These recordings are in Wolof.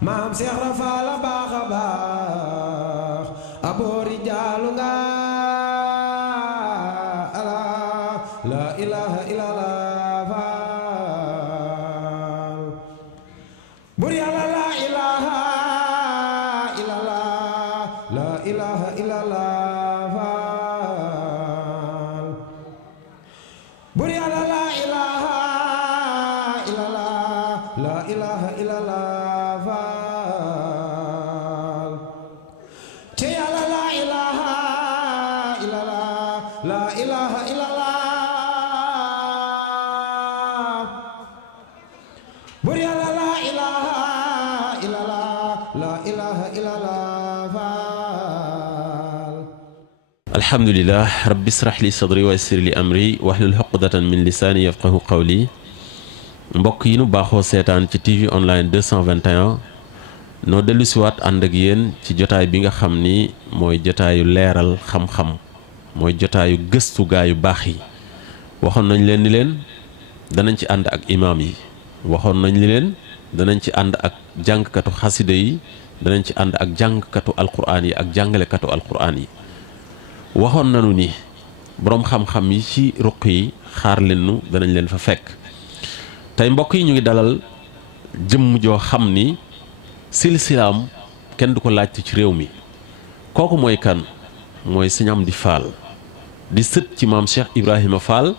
maam Seex Rafaal a baax a baax aboori jaalu nga ala la ilaha illallah faal bur yàlla la ilaha illallah la ilaha illallah faal bur yàlla la ilaha illallah la ilaha illallah faal te yàlla la ilaha illallah la ilaha illallah bur yàlla la ilaha illallah la ilaha illallah faal alhamdulillah rabbi israh li sadri wa yassir li amri wahlul uqdatan min lisaani yafqahu qawli mbokk yi nu baaxoo seetaan ci TV online 221 noo dellu siwaat ànd ak yéen ci jotaay bi nga xam ni mooy jotaayu leeral xam-xam mooy jotaayu gëstu gaa yu baax yi waxoon nañ leen ni leen danañ ci ànd ak imaam yi waxoon nañ li leen danañ ci ànd ak jàngkatu xasida yi danañ ci ànd ak jàngkatu alquraan yi ak jàngalekatu alquraan yi waxoon nañu ni boroom xam-xam yi ci ruq yi xaar leen nu danañ leen fa fekk tey mbokk yi ñu ngi dalal jëmm joo xam ni silsilaam kenn du ko laajte ci réew mi kooku mooy kan mooy sëñ Amdi Fall di sët ci maam Cheikh Ibrahima Fall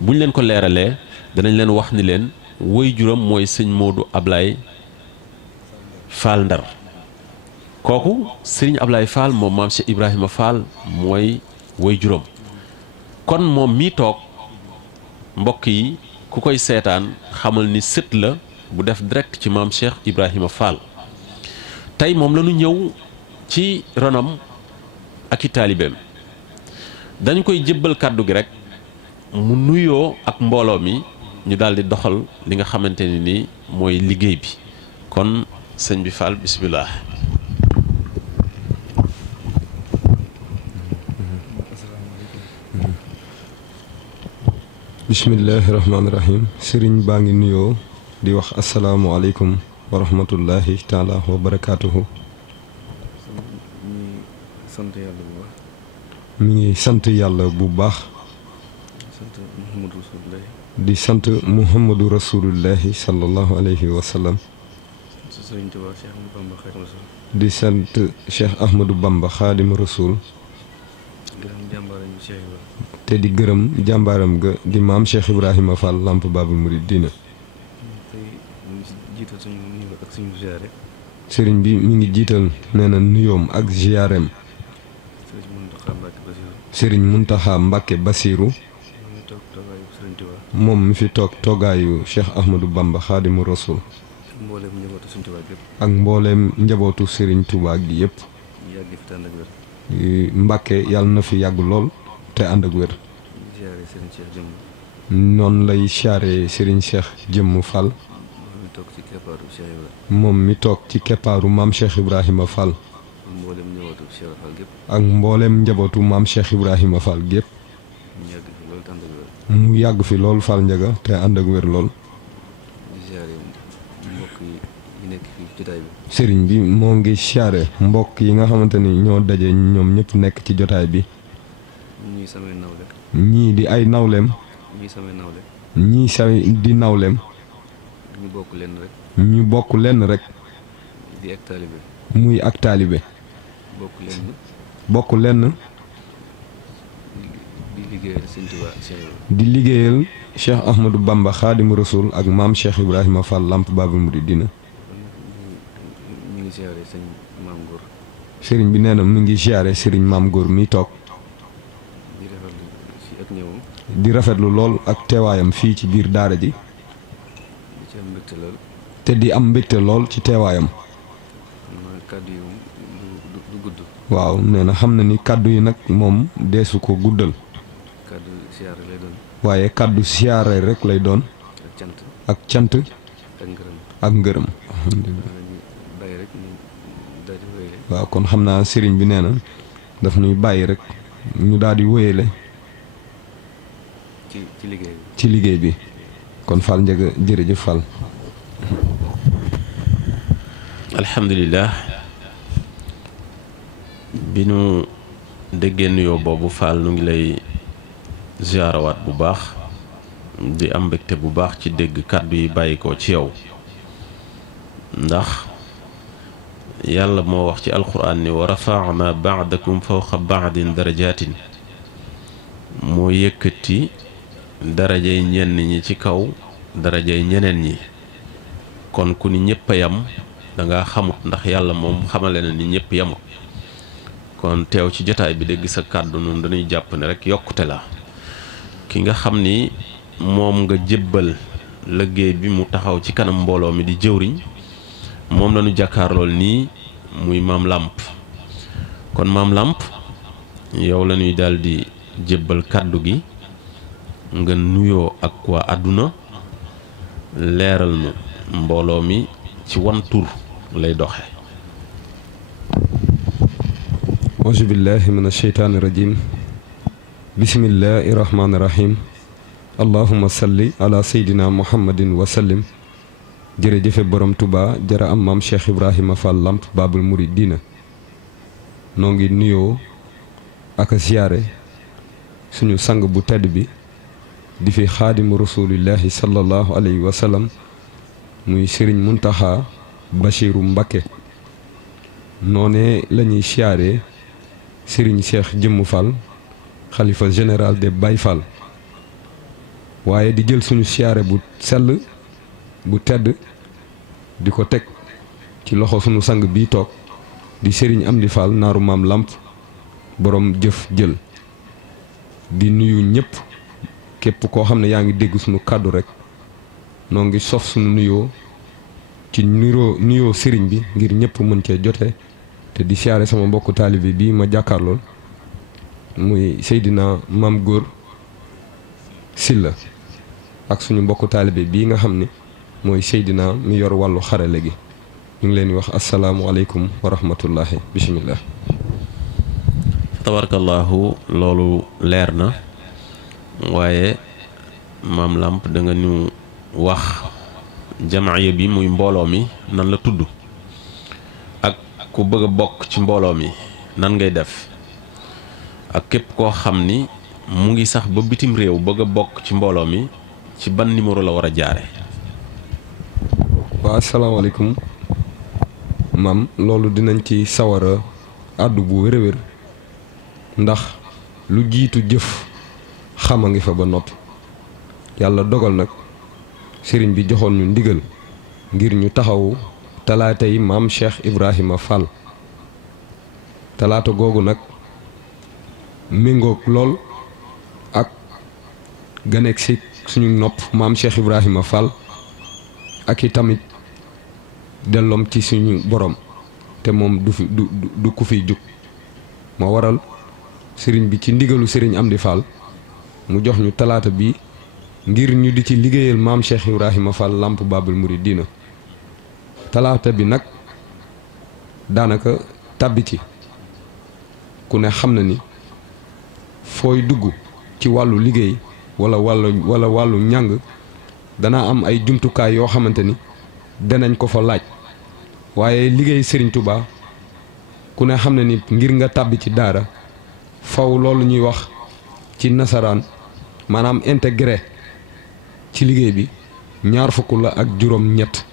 bu ñu leen ko leeralee danañ leen wax ni leen woy juram mooy sëñ Modou Ablaye Fall Ndar kooku sëriñ Ablaye Fall moom maam Cheikh Ibrahima Fall mooy woy juram kon moom mii toog mbokk yi ku koy seetaan xamal ni sët la bu def direct ci maam Cheikh Ibrahima Fall tey moom la ñu ñëw ci ronam ak i taalibeem dañ koy jébbal kàddu gi rek mu nuyoo ak mbooloo mi ñu daal di doxal li nga xamante ni nii mooy liggéey bi kon sëñ bi Fall bisimilah. bismillahi rahmaani rahim sëriñ baa ngi nuyoo di wax asalaamualeykum wa rahmatullahi taala wa barakaatuhu. mi ngi sant yàlla bu baax. di sant muhammadu rasulullahi sallallahu alayhi wa sallam. di sant Cheikh Ahmadou Bamba xaadimu rasul. te di gërëm jàmbaaram ga di maam Cheikh Ibrahima Fall Lamp Baabul Muridiina. sëriñ bi mi ngi jiital nee na nuyoom ak ziyaareem sëriñ Muntaxa Mbàkke Basiiru moom mi fi toog toogaayu Cheikh Ahmadou Bamba xaadimu rasul ak mbooleem njabootu sëriñ Tuubaa gi yépp Mbàkke yàlla na fi yàgg lool te ànd ak wér. noonu lay siyaare sëriñ Cheikh Jëmm Fall moom mi toog ci keppaaru maam Cheikh Ibrahima Fall ak mbooleem njabootu maam Cheikh Ibrahima Fall gépp mu yàgg fi lool Fall Njaga te ànd ak wér lool. sëriñ bi moo ngi siyaare mbokk yi nga xamante ni ñoo daje ñoom ñëpp nekk ci jotaay bi. ñii di ay nawleem. ñii samay di nawleem. ñu bokk lenn rek. muy ak taalibe. bokk lenn. di liggéeyal Cheikh Ahmadou Bamba Xaadimu Rasuul ak maam Cheikh Ibrahima Fall Lamp Baabul Muridiina. sëriñ bi nee na mu ngi siyaare sëriñ maam góor mi toog. di rafetlu lool ak teewaayam fii ci biir daara ji. te di am mbégte lool ci teewaayam. waaw nee na xam na ni kàddu yi nag moom deesu ko guddal. waaye kàddu siyaare rek lay doon. ak cant. ak ngërëm. waaw kon xam naa sëriñ bi nee na daf ñuy bàyyi rek ñu daal di wéyale. ci liggéey bi kon Fall Ndiaga jërëjëf Fall. alhamdulilah bi nu déggee nuyoo boobu Fall nu ngi lay ziarawaat bu baax di am mbégte bu baax ci dégg kàddu yi bàyyi ko ci yow ndax yàlla moo wax ci alquran ni wa rafaana baadakum fawqa baadin darajaatin moo yëkkati darajay ñenn ñi ci kaw darajay ñeneen ñi kon ku ni ñëpp a yam danga xamut ndax yàlla moom xamale na ni ñëpp yamut kon teew ci jotaay bi dégg sa kàddu noonu dañuy jàpp ne rek yokkute la ki nga xam ni moom nga jébbal liggéey bi mu taxaw ci kanam mbooloo mi di jëwriñ moom lañu jàkkaarlool nii muy maam làmp kon maam làmp yow la ñuy daal di jébbal kàddu gi nga nuyoo ak waa àdduna leeral nu mbooloo mi ci wan tur lay doxe auzu billahi min asheytaani rajim bismillahi rahmaani rahim allahuma salli ala seydina muhammadin wa sallim jërëjëfe borom Touba jara am maam Cheikh Ibrahima Fall Lamp Babul Mouridina noo ngi nuyoo ak a ziyaare suñu sang bu tedd bi di fi xaadimu rasulillahi sallallahu alayhi wa sallam muy Serigne Muntaxa Bachiru Mbakke noone la ñuy siyaare Serigne Cheikh Jëmm Fall xalifa général de Baye Fall waaye di jël suñu siyaare bu sell bu tedd di ko teg ci loxo sunu sang bii toog di Serigne Amdi Fall naaru maam Lamp borom jëf jël di nuyu ñëpp képp koo xam ne yaa ngi dégg sunu kàddu rek noo ngi sof sunu nuyoo ci nuyoo Serigne bi ngir ñëpp mën cee jote te di siyaare sama mbokku taalibe bii ma jàkkaarlool muy Seydina Maam Góor Silla ak suñu mbokku taalibe bii nga xam ni mooy Seydina mi yor wàllu xarale gi ñu ngi leen di wax asalaamualeykum wa rahmatullahi bismillah tabarakallahu loolu leer na waaye maam làmp da nga ñu wax jamaaya bi muy mbooloo mi nan la tudd ak ku bëgg a bokk ci mbooloo mi nan ngay def ak képp koo xam ni mu ngi sax ba bitim réew bëgg a bokk ci mbooloo mi ci ban numéro la war a jaare waa asalaamaaleykum maam loolu dinañ ci sawara àddu bu wér-wér ndax lu jiitu jëf xama ngi fa ba noppi yàlla dogal nag sëriñ bi joxoon ñu ndigal ngir ñu taxaw talaata yi maam Cheikh Ibrahima Fall talaata googu nag méngoog lool ak ganeeg si suñu nopp maam Cheikh Ibrahima Fall ak i tamit delloom ci suñu borom te moom du ku fiy jug moo waral sëriñ bi ci ndigalu sëriñ Amdi Fall mu jox ñu talaata bi ngir ñu di ci liggéeyal maam Cheikh Ibrahima Fall Lamp Babul Mouridina talaata bi nag daanaka tàbbi ci ku ne xam na ni fooy dugg ci wàllu liggéey wala wàllu njàng dana am ay jumtukaay yoo xamante ni danañ ko fa laaj waaye liggéey Serigne Touba ku ne xam na ni ngir nga tàbbi ci daara faw loolu ñuy wax ci nasaraan maanaam intégré ci liggéey bi 20 fukk la ak juróom ñett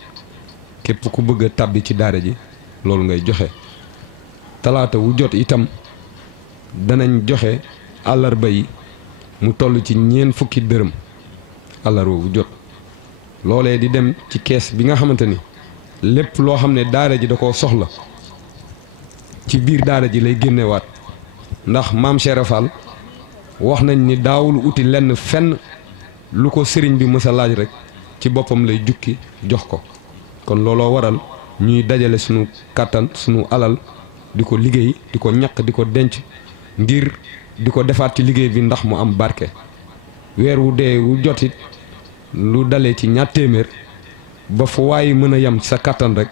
képp ku bëgg a tàbbi ci daara ji loolu ngay joxe talaata wu jot itam danañ joxe àllarba yi mu toll ci 4 fukki dërëm àllarba wu jot loolee di dem ci kees bi nga xamante ni lépp loo xam ne daara ji da koo soxla ci biir daara ji lay génnewaat ndax maam Cheikh Fall wax nañ ni daawul uti lenn fenn lu ko sëriñ bi mës a laaj rek ci boppam lay jukki jox ko kon looloo waral ñuy dajale sunu kàttan sunu alal di ko liggéey di ko ñaq di ko denc ngir di ko defaat ci liggéey bi ndax mu am barke weer wu dee wu jotit lu dalee ci 2 téeméer ba fu waaye mën a yem sa kàttan rek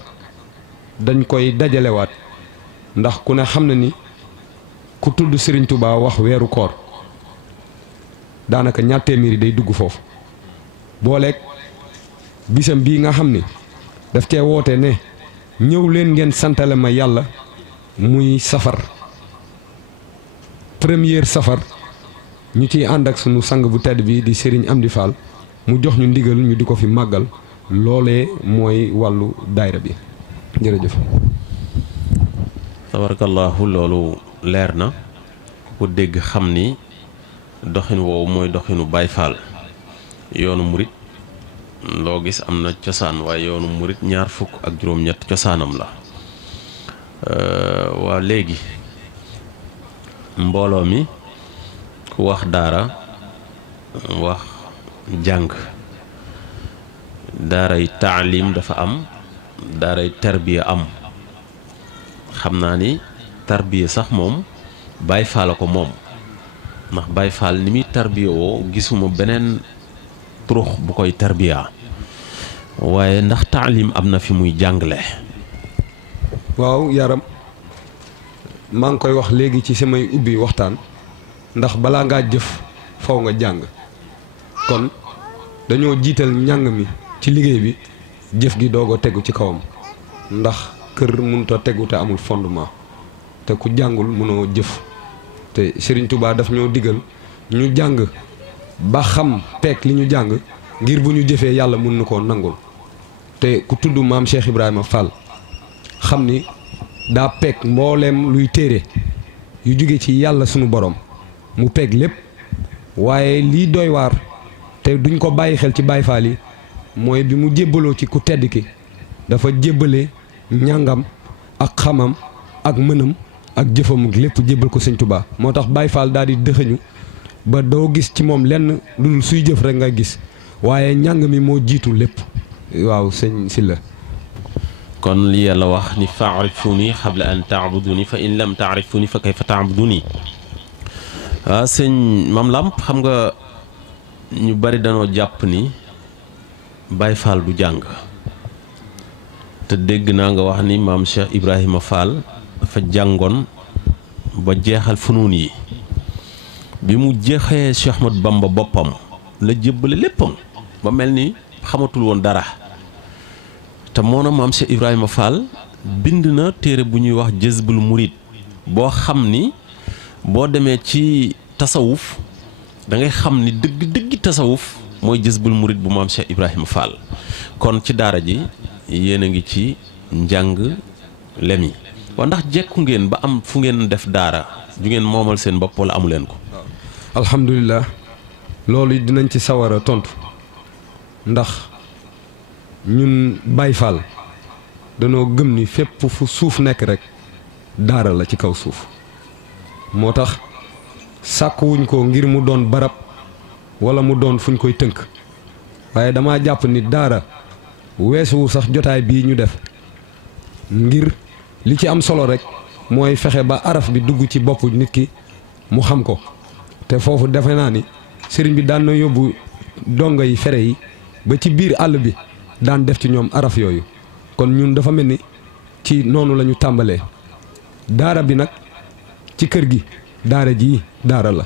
dañ koy dajalewaat ndax ku ne xam na ni ku tudd Serigne Touba wax weeru koor daanaka 2 téeméer yi day dugg foofu booleeg bisam bii nga xam ni daf cee woote ne ñëw leen ngeen santale ma yàlla muy safar première safar ñu ciy ànd ak sunu sang bu tedd bi di Serigne Amdi Fall mu jox ñu ndigal ñu di ko fi màggal loolee mooy wàllu daayira bi jërëjëf. tabarakallahu loolu leer na ku dégg xam ni doxin woowu mooy doxinu Baay Faal yoonu murit loo gis am na cosaan waaye yoonu murit ñaar fukk ak juróom-ñett cosaanam la waa léegi mbooloo mi ku wax daara wax jàng daaray taalim dafa am daaray tarbiya am xam naa ni tarbiya sax moom Baay Faal ko moom ndax Baay Faal ni muy tarbiya woo gisuma beneen turux bu koy tarbiya waaye ndax taalim am na fi muy jàngale. waaw yaram maa ngi koy wax léegi ci samay ubbi waxtaan ndax balaa ngaa jëf faw nga jàng kon dañoo jiital njàng mi ci liggéey bi jëf gi doog a tegu ci kawam ndax kër mënut a tegu te amul fondement te ku jàngul mënoo jëf te Serigne Touba daf ñoo digal ñu jàng ba xam peek li ñu jàng ngir bu ñu jëfee yàlla mën na koo nangul te ku tudd maam Cheikh Ibrahima Fall xam ni daa peek mbooleem luy téere yu jóge ci yàlla sunu borom mu peeg lépp waaye lii doy waar te duñ ko bàyyi xel ci Baay Faal yi mooy bi mu jébbaloo ci ku tedd ki dafa jébbale ñàngam ak xamam ak mënam ak jëfam lépp jébbal ko Sëñ Tuubaa moo tax Baay Faal daal di dëxëñu ba doo gis ci moom lenn lu dul suy jëf rek nga gis waaye njàng mi moo jiitu lépp waaw sëñ Sylla kon li yàlla wax ni faarifuni xabla an taabuduni fa in lam taarifuni fa kayfa taabuduni waaw sëñ Mam Lamp xam nga ñu bari danoo jàpp ni Baay Faal du jàng te dégg naa nga wax ni maam Cheikh Ibrahima Fall dafa jàngoon ba jeexal funuun yi bi mu jeexee Cheikh Ahmad Bamba boppam la jébbale léppam ba mel ni xamatul woon dara te moo na maam Cheikh Ibrahima Fall bind na téere bu ñuy wax Jazbul Murid boo xam ni boo demee ci tasawuf da ngay xam ni dëgg tasawuf mooy Jazbul Murid bu maam Cheikh Ibrahima Fall kon ci daara ji yéen a ngi ci njàng lemi waa ndax jekku ngeen ba am fu ngeen def daara ju ngeen moomal seen bopp wala amu leen ko. alhamdulilah loolu dinañ ci sawar a tontu ndax ñun Baay Faal danoo gëm ni fépp fu suuf nekk rek daara la ci kaw suuf moo tax sàkkuwuñ ko ngir mu doon barab wala mu doon fuñ koy tënk waaye dama jàpp ni daara weesuwu sax jotaay bii ñu def ngir li ci am solo rek mooy fexe ba araf bi dugg ci bopp nit ki mu xam ko te foofu defe naa ni sëriñ bi daan na yóbbu dongo yi fere yi ba ci biir àll bi daan def ci ñoom araf yooyu kon ñun dafa mel ni ci noonu la ñu tàmbalee daara bi nag ci kër gi daara ji daara la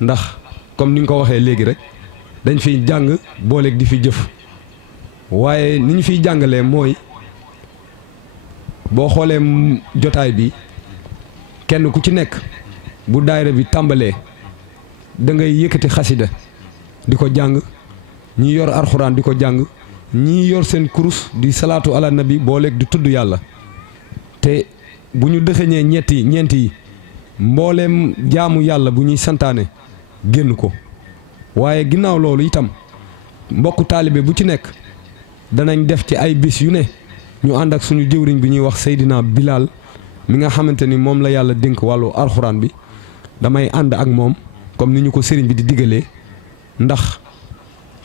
ndax comme ni nga ko waxee léegi rek dañ fiy jàng booleeg di fi jëf waaye ni ñu fiy jàngalee mooy boo xoolee jotaay bi kenn ku ci nekk bu daayira bi tàmbalee da ngay yëkkati xasida di ko jàng ñi yor arxuraan di ko jàng ñii yor seen kurus di salaatu ala nabi booleeg di tudd yàlla te bu ñu dëxëñee ñeent yi mbooleem jaamu yàlla bu ñuy santaane génn ko waaye ginnaaw loolu itam mbokku taalibe bu ci nekk danañ def ci ay bis yu ne ñu ànd ak suñu jëwriñ bi ñuy wax Seydina Bilal mi nga xamante ni moom la yàlla dénk wàllu alxuraan bi damay ànd ak moom comme ni ñu ko sëriñ bi di digalee ndax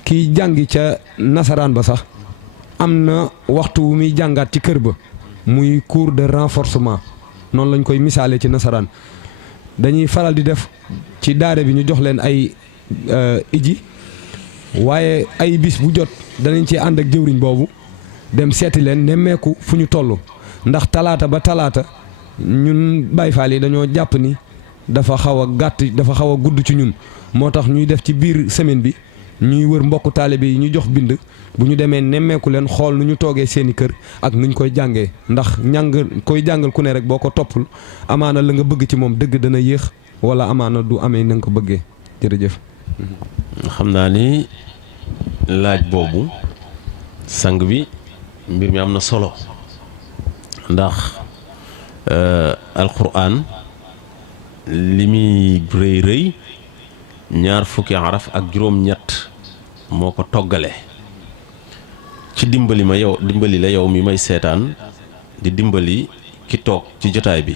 kiy jàngi ca nasaraan ba sax am na waxtu wu muy jàngaat ci kër ba muy cours de renforcement noonu lañ koy misaale ci nasaraan dañuy faral di def ci daare bi ñu jox leen ay iji waaye ay bis bu jot danañ ci ànd ak jëwriñ boobu dem seeti leen nemmeeku fu ñu toll ndax talaata ba talaata ñun Baay Faal yi dañoo jàpp ni dafa xaw a gàtt dafa xaw a gudd ci ñun moo tax ñuy def ci biir semaine bi ñuy wër mbokku taalibe yi ñu jox bind bu ñu demee nemmeeku leen xool nu ñu toogee seeni kër ak nu ñu koy jàngee ndax koy jàngal ku ne rek boo ko toppul amaana la nga bëgg ci moom dëgg dana yéex wala amaana du amee na nga ko bëggee jërëjëf. xam naa ni laaj boobu sang bi mbir mi am na solo ndax alquran li muy rëy rëy ñaar fukki araf ak juróom-ñett moo ko toggale ci dimbali la yow mi may seetaan di dimbali ki toog ci jotaay bi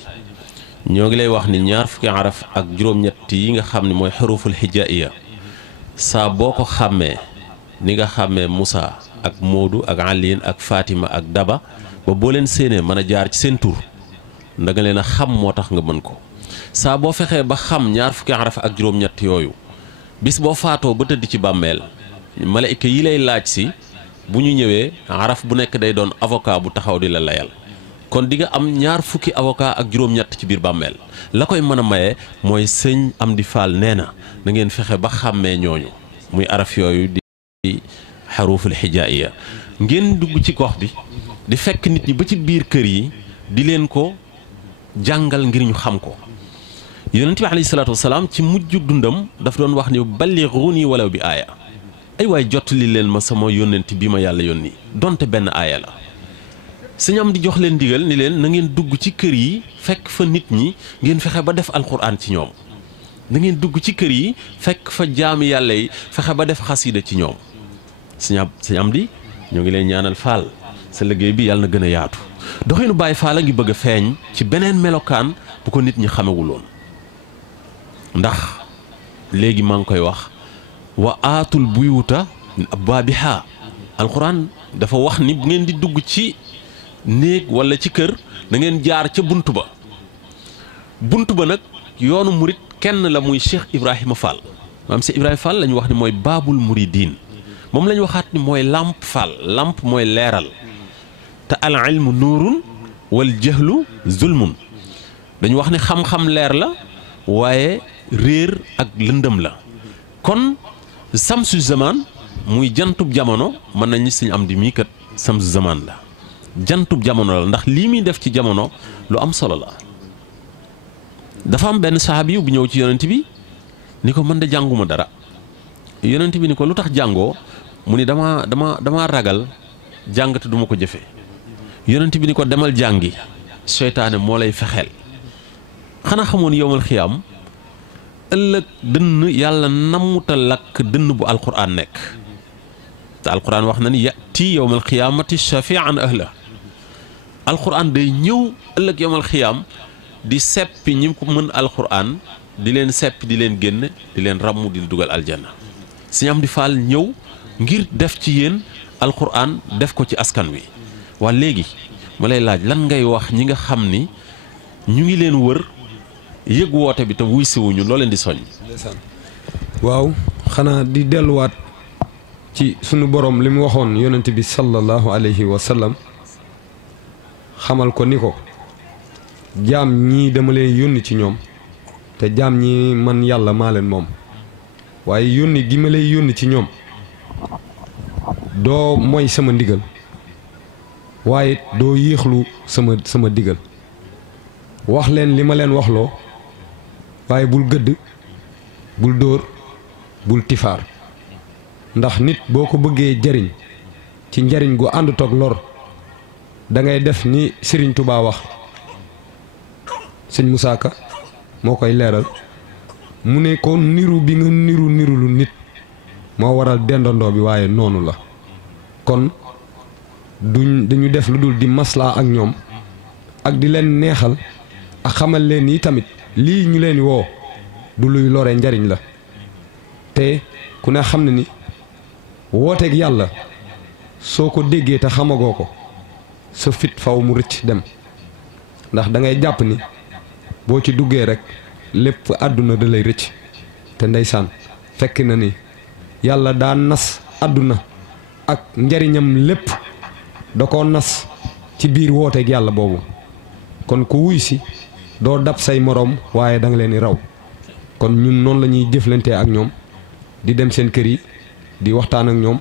ñoo ngi lay wax ni ñaar fukki araf ak juróom-ñett yi nga xam ne mooy xuruful hijaiya saa boo ko xàmmee ni nga xàmmee Moussa ak Modou ak Aline ak Fatima ak Daba ba boo leen séenee mën a jaar ci seen tur da nga leen a xam moo tax nga mën ko saa boo fexee ba xam ñaar fukki araf ak juróom-ñett yooyu bis boo faatoo ba tëdd ci bàmmeel malaayika yi lay laaj si bu ñu ñëwee araf bu nekk day doon avocat bu taxaw di la layal kon di nga am ñaar fukki avocat ak juróom-ñett ci biir bàmmeel la koy mën a maye mooy sëñ Amdi Fall nee na da ngeen fexe ba xàmmee ñooñu muy araf yooyu di xaruful hijaiya ngeen dugg ci gox bi di fekk nit ñi ba ci biir kër yi di leen ko jàngal ngir ñu xam ko yonent bi alayhi salaatu wasalaam ci mujjug dundam daf doon wax ni ballighuuni walaw bi aaya ay waay jottali leen ma sama yónnent bi ma yàlla yónni donte benn aaya la sëñ am di jox leen digal ni leen na ngeen dugg ci kër yi fekk fa nit ñi ngeen fexe ba def alquran ci ñoom na ngeen dugg ci kër yi fekk fa jaami yàlla yi fexe ba def xasida ci ñoom sëñ am di ñoo ngi leen ñaanal Fall sa liggéey bi yàlla na gën a yaatu doxinu Baay Faal a ngi bëgg a feeñ ci beneen melokaan bu ko nit ñi xamewuloon ndax léegi maa ngi koy wax wa aatul buyuuta min abwaabihaa alquran dafa wax ni bu ngeen di dugg ci néeg wala ci kër da ngeen jaar ca bunt ba nag yoonu murit kenn la muy Cheikh Ibrahima Fall maam Cheikh Ibrahima Fall la ñu wax ni mooy baabul muridiin moom la ñu waxaat ni mooy làmp Fall làmp mooy leeral te al ilmu nuurun wal jahlu zulmun dañu wax ni xam-xam leer la waaye réer ak lëndëm la kon samsu zaman muy jantub jamono mën nañu Sëñ Amdi mii kat samsu zaman la jantub jamono la ndax lii muy def ci jamono lu am solo la dafa am benn sahabi bu ñëw ci yonent bi ni ko mën de jànguma dara yonent bi ni ko lu tax jàngoo mu ni dama ragal jàngate duma ko jëfe yonent bi ni ko demal jàngi seytaane moo lay fexeel xanaa xamoon yowmal xiyaam ëllëg dënn yàlla namuta lakk dënn bu alquran nekk te alquran wax na ni yati yowmal xiyaamati shafian ahla alquran day ñëw ëllëg yowmal xiyaam di seppi ñi ko mën alquran di leen seppi di leen génn di leen ràmm di dugal aljanna Sëñ Amdi Fall ñëw ngir def ci yéen alquran def ko ci askan wi waa léegi ma lay laaj lan ngay wax ñi nga xam ni ñu ngi leen wër yëg woote bi te wuy siwuñu loo leen di soññ. waaw xanaa di delluwaat ci sunu borom li mu waxoon yonent bi sallallahu alayhi wa sallam xamal ko ni ko jaam ñii dama leen yónni ci ñoom te jaam ñi man yàlla maa leen moom waaye yónni gi ma lay yónni ci ñoom doo moy sama ndigal waaye doo yéexlu sama digal wax leen li ma leen waxloo waaye bul gëdd bul dóor bul tifaar ndax nit boo ko bëggee jariñ ci njariñ gu ànd toog lor da ngay def ni Sëriñ Tuubaa wax sëñ Musaa Ka moo koy leeral mu ne ko niru bi nga niru lu nit moo waral dendandoo bi waaye noonu la kon dañu def lu dul di maslaa ak ñoom ak di leen neexal ak xamal leen ni tamit lii ñu leen woo du luy lore njariñ la te ku ne xam ne ni wooteeg yàlla soo ko déggee te xamagoo ko sa fit faw mu rëcc dem ndax da ngay jàpp ni boo ci duggee rek lépp àdduna da lay rëcc te ndeysaan fekk na ni yàlla daa nas àdduna ak njariñam lépp da ko nas ci biir wooteeg yàlla boobu kon ku wuy si doo dab say moroom waaye da nga leen di raw kon ñun noonu la ñuy jëflantee ak ñoom di dem seen kër yi di waxtaan ak ñoom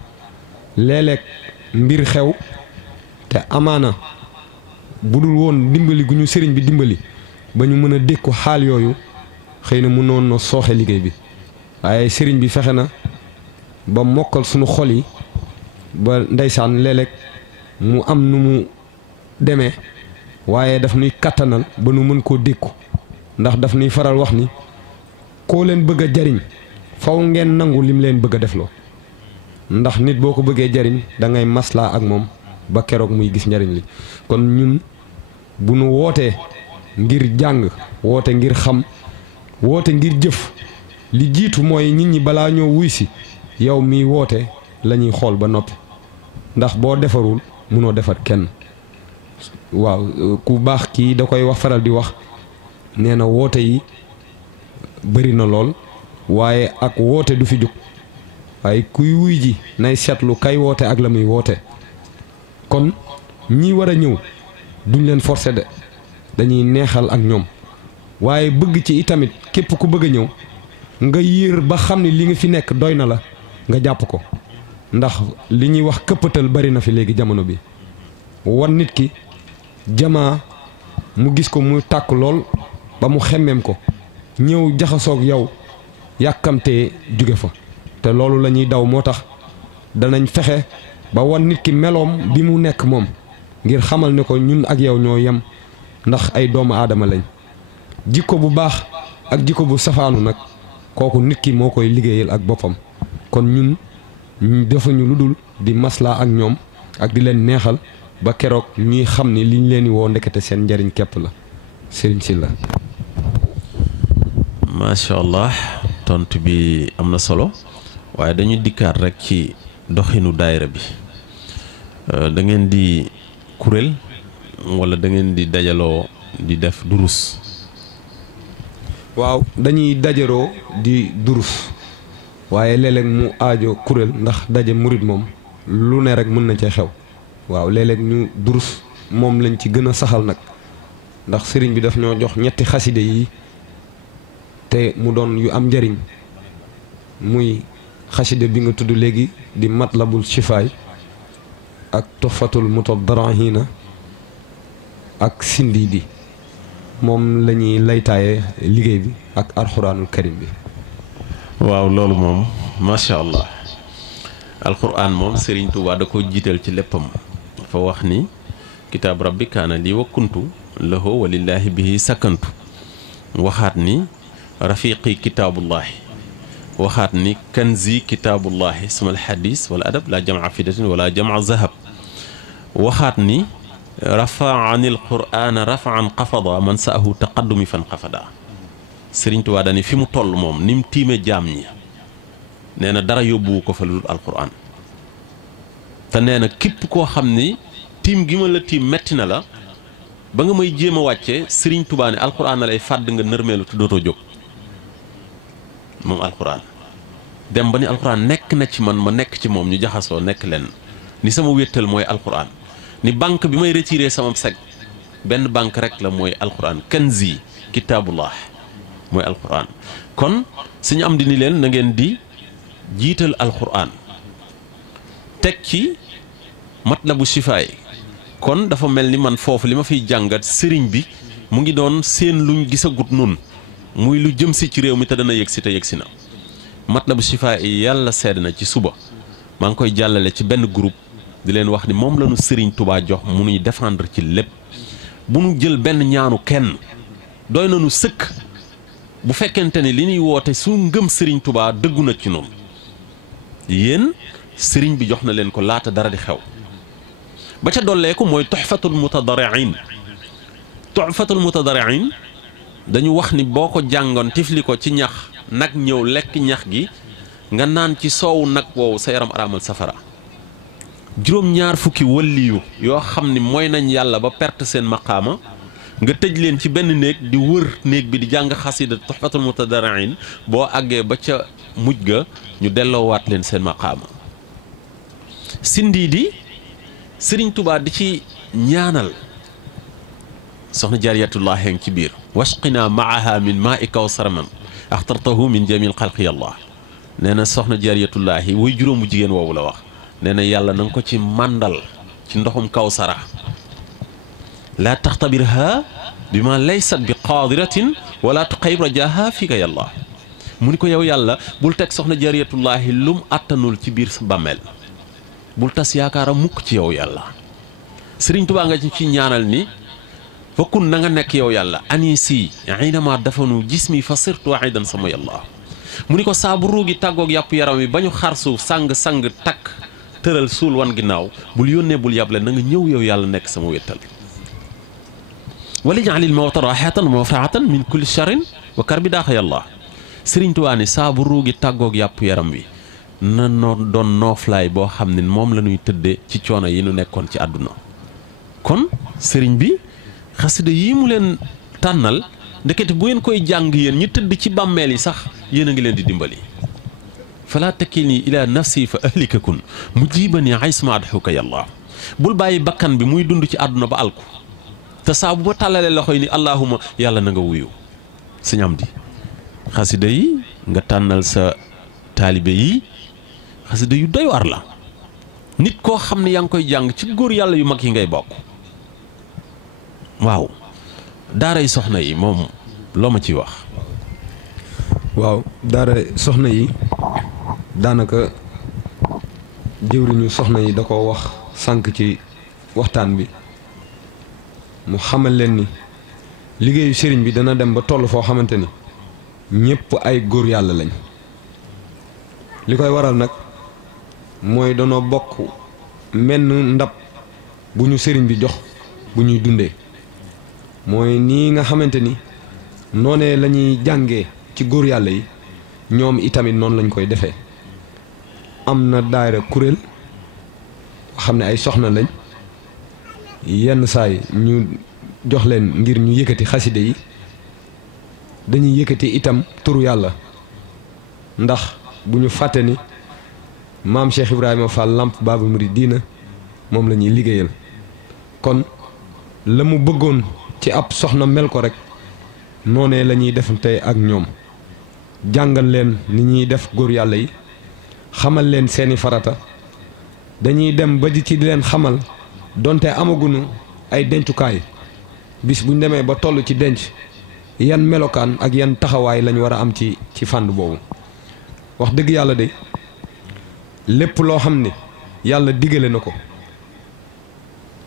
léeg-léeg mbir xew te amaana bu dul woon dimbali gu ñu sëriñ bi dimbali ba ñu mën a dékku xaal yooyu xëy na mënoon na sooxe liggéey bi waaye sëriñ bi fexe na ba mokkal sunu xol yi ba ndeysaan léeg-léeg mu am nu mu demee waaye daf nuy kattanal ba nu mën koo dékku ndax daf nuy faral wax ni koo leen bëgg a jariñ faw ngeen nangu lim leen bëgg a defloo ndax nit boo ko bëggee jariñ da ngay maslaa ak moom ba keroog muy gis njariñ li kon ñun bu nu wootee ngir jàng woote ngir xam woote ngir jëf li jiitu mooy nit ñi balaa ñoo wuy si yow miy woote la ñuy xool ba noppi ndax boo defarul munoo defar kenn waaw ku baax kii da koy wax faral di wax nee na woote yi bëri na lool waaye ak woote du fi jóg waaye kuy wuy ji nay seetlu kay woote ak la muy woote kon ñi war a ñëw duñ leen forcer de dañuy neexal ak ñoom waaye bëgg ci itamit képp ku bëgg a ñëw nga yër ba xam ne li nga fi nekk doy na la nga jàpp ko ndax li ñuy wax këppatal bari na fi léegi jamono bi wan nit ki jamaa mu gis ko muy tàkk lool ba mu xemmeem ko ñëw jaxasoog yow yàkkamtee jóge fa te loolu la ñuy daw moo tax danañ fexe ba wan nit ki meloom bi mu nekk moom ngir xamal ne ko ñun ak yow ñoo yem ndax ay doomu aadama lañ jikko bu baax ak jikko bu safaanu nag kooku nit ki moo koy liggéeyal ak boppam kon ñun defuñu lu dul di maslaa ak ñoom ak di leen neexal ba keroog ñuy xam ni liñ leen di woo ndekete seen njariñ képp la Serigne Sylla. macha allah tontu bi am na solo waaye dañu dikkaat rek ci doxinu daayira bi da ngeen di kuréel wala da ngeen di dajaloo di def durus. waaw dañuy dajaroo di durus waaye léeg-léeg mu aajo kuréel ndax daje murit moom lu ne rek mën na cee xew waaw léeg-léeg ñu durus moom lañ ci gën a saxal nag ndax sëriñ bi daf ñoo jox ñetti xaside yi te mu doon yu am njariñ muy xaside bi nga tudd léegi di matlabul shifaay ak tuhfatul mutadarrihina ak sindiidi moom la ñuy laytaaye liggéey bi ak alxuraanul karim bi. waaw loolu moom macha allah alxuraan moom Serigne Touba da ko jiital ci léppam dafa wax ni kitaab rabbi kaana lii wa kuntu lahu wa lillaahi bihi sakkantu waxaat ni rafiqi kitaabullahi waxaat ni kanzi kitaabullahi sumal xadis wala adab la jamaa fidatin wala jamaa zahab waxaat ni rafaani alqur'ana rafaan qafada man saahu taqaddumi fan qafada Sëriñ Tuubaa dani fi mu toll moom ni mu tiime jaam ñi nee na dara yóbbuwu ko fa lu dul alqur'an te nee na képp koo xam ni tiim gi ma la tiim metti na la ba nga may jéem a wàcce Sëriñ Tuubaa ne alqur'an na lay fàdd nga nërmeelu te dootoo jóg moom alqur'an dem ba ni alqur'an nekk na ci man ma nekk ci moom ñu jaxasoo nekk leen ni sama wéttal mooy alqur'an ni banque bi may retiré sama seg benn banque rek la mooy alquran kanzi kitaabullah mooy alquran kon suñu am di ni leen na ngeen di jiital alquran teg ci matlabu shifaay kon dafa mel ni man foofu li ma fiy jàngat sëriñ bi mu ngi doon seen luñ gisagut nun muy lu jëm si ci réew mi te dana yëgsi te yëgsi na matlabu shifaay yàlla sedd na ci suba maa ngi koy jàllale ci benn groupe di leen wax ni moom la ñu Sëriñ Tuubaa jox mu nuy défendre ci lépp bu nu jël benn ñaanu kenn doy na nu sëkk bu fekkente ni li ñuy woote su ngëm Sëriñ Tuubaa dëggu na ci noonu yéen sëriñ bi jox na leen ko laata dara di xew ba ca dolleeku mooy tuhfatul mutadarriin dañu wax ni boo ko jàngoon tifli ko ci ñax nag ñëw lekk ñax gi nga naan ci soowu nag woowu sa yaram araamal safara juróom-ñaar fukki wëlliyu yoo xam ni mooy nañ yàlla ba perte seen maqaama nga tëj leen ci benn néeg di wër néeg bi di jàng xasida tuhfatul mutadarriin boo àggee ba ca mujj ga ñu delloowaat leen seen maqaama sindii di Sëriñ Tuubaa di ci ñaanal soxna jaariyatullah heng ci biir washqina maaha min maa i kawsara man axtartahu min jamil xalqi yàllah nee na soxna jaariyatullaahi way juróom bu jigéen woowu la wax nee na yàlla na nga ko ci màndal ci ndoxum kawsara laa taxtabirha bi ma laysat bi qaadiratin wala tuqayib rajaha fii ka yàlla mu ni ko yow yàlla bul teg soxna jaariyatullaahi lum àttanul ci biir sa bàmmeel bul tas yaakaara mukk ci yow yàlla sëriñ Tuubaa nga ci ñaanal ni fakkun na nga nekk yow yàlla anisi aynama dafanu jismi fa sirtu aidan sama yàlla mu ni ko saabu ruugi tàggoog yàpp yaram wi ba ñu xar suuf sang takk tëral suul wan ginnaaw bul yónnee bul yàble na nga ñëw yow yàlla nekk sama wéttal wali jaalil mawta raxatan wa mafraatan min kulli charin wa karbi daaxa yàlla sëriñ Tuubaa ni saabu ruugi tàggoog yàpp yaram wi na doon nooflaay boo xam ne moom la ñuy tëddee ci coono yi nu nekkoon ci àdduna kon sëriñ bi xasida yii mu leen tànnal ndekete bu ngeen koy jàng yéen ñi tëdd ci bàmmeel yi sax yéen a ngi leen di dimbali fala takilni ila nafsi fa ahlikakun mujibani aysma adxuka yàlla bul bàyyi bakkan bi muy dund ci àdduna ba alku te saa bu ba tàllalee loxo yi ni allahuma yàlla na nga wuyu sëñ Amdi xasida yi nga tànnal sa taalibe yi xasida yu doy war la nit koo xam ne yaa ngi koy jàng ci góor yàlla yu mag yi ngay bokk waaw daaray soxna yi moom loo ma ciy wax. waaw daara soxna yi daanaka jëwriñu soxna yi da ko wax sànq ci waxtaan bi mu xamal leen ni liggéeyu sëriñ bi dana dem ba toll foo xamante ni ñépp ay góor yàlla lañ li koy waral nag mooy danoo bokk menn ndab bu ñu sëriñ bi jox bu ñuy dundee mooy nii nga xamante ni noonee la ñuy jàngee ci góor yàlla yi ñoom itamit noonu lañ koy defee am na daayira kuréel xam ne ay soxna lañ yenn saay ñu jox leen ngir ñu yëkkati xaside yi dañuy yëkkati itam turu yàlla ndax bu ñu fàtte ni maam Cheikh Ibrahima Fall Lamp Baabul Muridiina moom la ñuy liggéeyal kon la mu bëggoon ci ab soxna mel ko rek noonee la ñuy def tey ak ñoom jàngal leen ni ñuy def góor yàlla yi xamal leen seeni farata dañuy dem ba di ci leen xamal donte amaguñu ay dencukaay bis buñ demee ba toll ci denc yan melokaan ak yan taxawaay lañ war a am ci fànn boobu wax dëgg yàlla de lépp loo xam ne yàlla digale na ko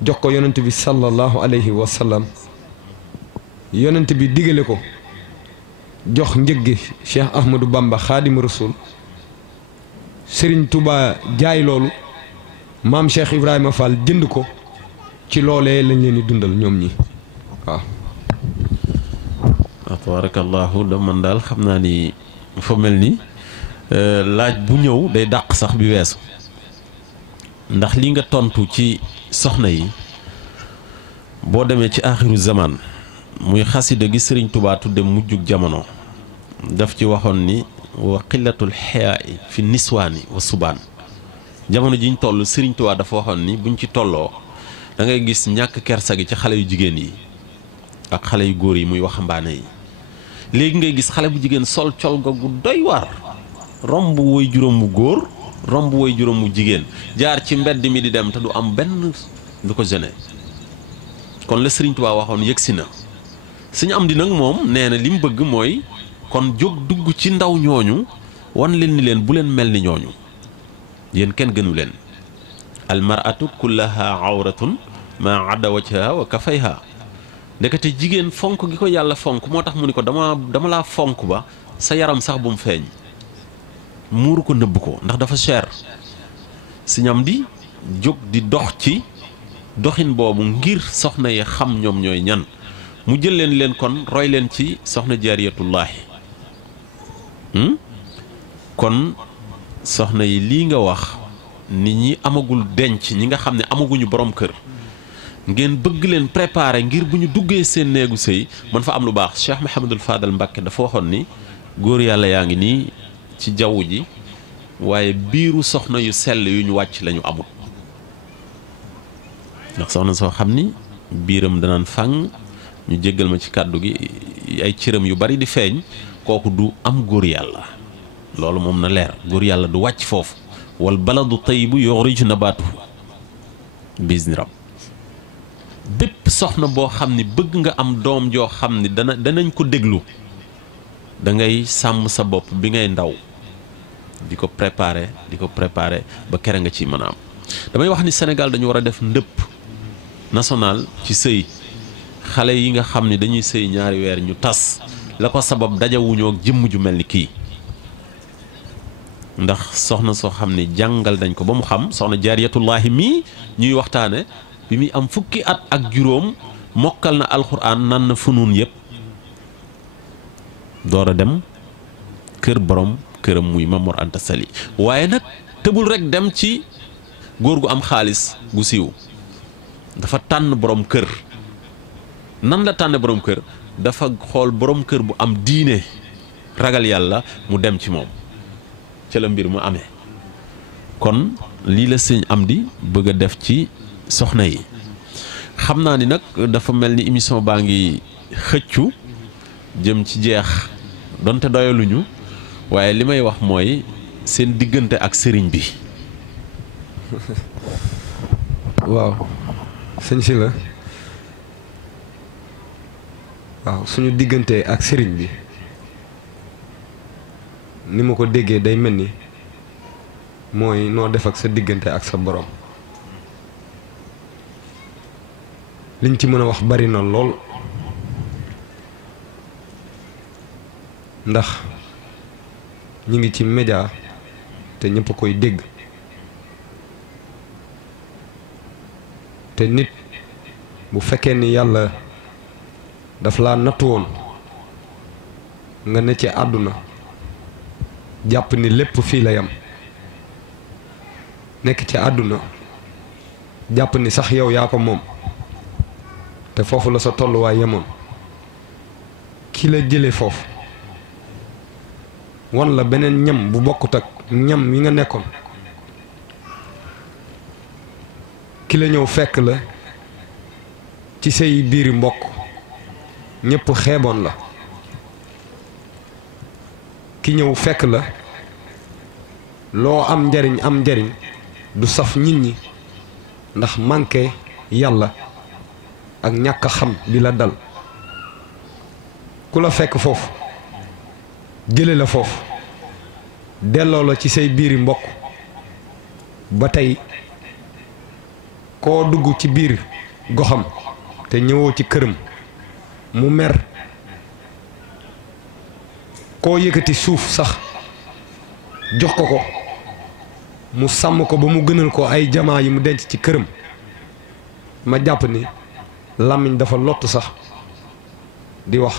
jox ko yonent bi sallallahu alayhi wa sallam yonent bi digale ko jox njëggi Cheikh Ahmadou Bamba Xaadimu Rasuul Sëriñ Tuubaa jaay loolu maam Cheikh Ibrahima Fall jënd ko ci loolee lañ leen di dundal ñoom ñi waaw. tabarakallahu da man daal xam naa ni fa mel ni laaj bu ñëw day dàq sax bi weesu ndax li nga tontu ci soxna yi boo demee ci aaxiru zaman muy xasida gi sëriñ Tuubaa tudde mujjug jamono daf ci waxoon ni wa qillatul xiyaa'i fi niswaani wa subaan jamono jiñ toll sëriñ Tuubaa dafa waxoon ni buñ ci tolloo da ngay gis ñàkk kersa gi ci xale yu jigéen yi ak xale yu góor yi muy waxambaane yi léegi ngay gis xale bu jigéen sol col ga gu doy war romb woy juróom bu góor romb woy juróom bu jigéen jaar ci mbedd mi di dem te du am benn du ko gêné kon la sëriñ Tuubaa waxoon yëgsi na suñu am di nag moom nee na li mu bëgg mooy kon jóg dugg ci ndaw ñooñu wan leen ni leen bu leen mel ni ñooñu yéen kenn gënu leen almaratu kullaha awratun ma adda wajhaha wa kafayha ndekete jigéen fonk gi ko yàlla fonk moo tax mu ni ko dama laa fonk ba sa yaram sax bu mu feeñ muuru ko nëbb ko ndax dafa cher suñu am di jóg di dox ci doxin boobu ngir soxna yi xam ñoom ñooy ñan mu jël leen kon roy leen ci soxna jaariyatullaahi kon soxna yi lii nga wax nit ñi amagul denc ñi nga xam ne amaguñu borom kër ngeen bëgg leen préparer ngir bu ñu duggee seen néegu sëy man fa am lu baax Cheikh Mouhamadul Fadal Mbàkke dafa waxoon ni góor yàlla yaa ngi nii ci jaww ji waaye biiru soxna yu sell yu ñu wàcc lañu amul ndax soxna soo xam ni biiram danaan fàng ñu jéggal ma ci kàddu gi ay cëram yu bari di feeñ kooku du am góor yàlla loolu moom na leer góor yàlla du wàcc foofu wal baladu tayyibu yuxriju nabaatu biizni rabb bépp soxna boo xam ni bëgg nga am doom joo xam ni danañ ko déglu da ngay sàmm sa bopp bi ngay ndaw di ko préparer ba kere nga ci mën a am damay wax ni Sénégal dañu war a def ndëpp national ci sëy xale yi nga xam ni dañuy sëy ñaari weer ñu tas la ko sabab dajawuñoo ak jëmm ju mel ni kii ndax soxna soo xam ne jàngal dañ ko ba mu xam soxna jaariyatullaahi mii ñuy waxtaane bi muy am fukki at ak juróom mokkal na alxuraan nan na funuun yëpp door a dem kër borom këram muy Mamor Anta Sali waaye nag tëbul rek dem ci góor gu am xaalis gu siiw dafa tànn borom kër nan la tànn borom kër dafa xool borom kër bu am diine ragal yàlla mu dem ci moom ca la mbir mu amee kon lii la sëñ Amdi bëgg a def ci soxna yi xam naa ni nag dafa mel ni émission baa ngi xëccu jëm ci jeex donte doyaluñu waaye li may wax mooy seen diggante ak sëriñ bi. waaw sëñ si la waaw suñu diggante ak sëriñ bi ni ma ko déggee day mel ni mooy noo def ak sa diggante ak sa borom liñ ci mën a wax bari na lool ndax ñi ngi ci média te ñëpp a koy dégg te nit bu fekkee ni yàlla daf laa nattu woon nga ne ci àdduna jàpp ni lépp fii la yam nekk ci àdduna jàpp ni sax yow yaa ko moom te foofu la sa tolluwaay yemoon ki la jële foofu wan la beneen ñam bu bokkut ak ñam yi nga nekkoon ki la ñëw fekk la ci say biiri mbokk ñépp xeeboon la ki ñëw fekk la loo am njariñ du saf nit ñi ndax manqué yàlla ak ñàkk a xam bi la dal ku la fekk foofu jële la foofu delloo la ci say biiri mbokk ba tey koo dugg ci biir goxam te ñëwoo ci këram mu mer koo yëkkati suuf sax jox ko mu sàmm ko ba mu gënal ko ay jamaa yi mu denc ci këram ma jàpp ni làmmiñ dafa lott sax di wax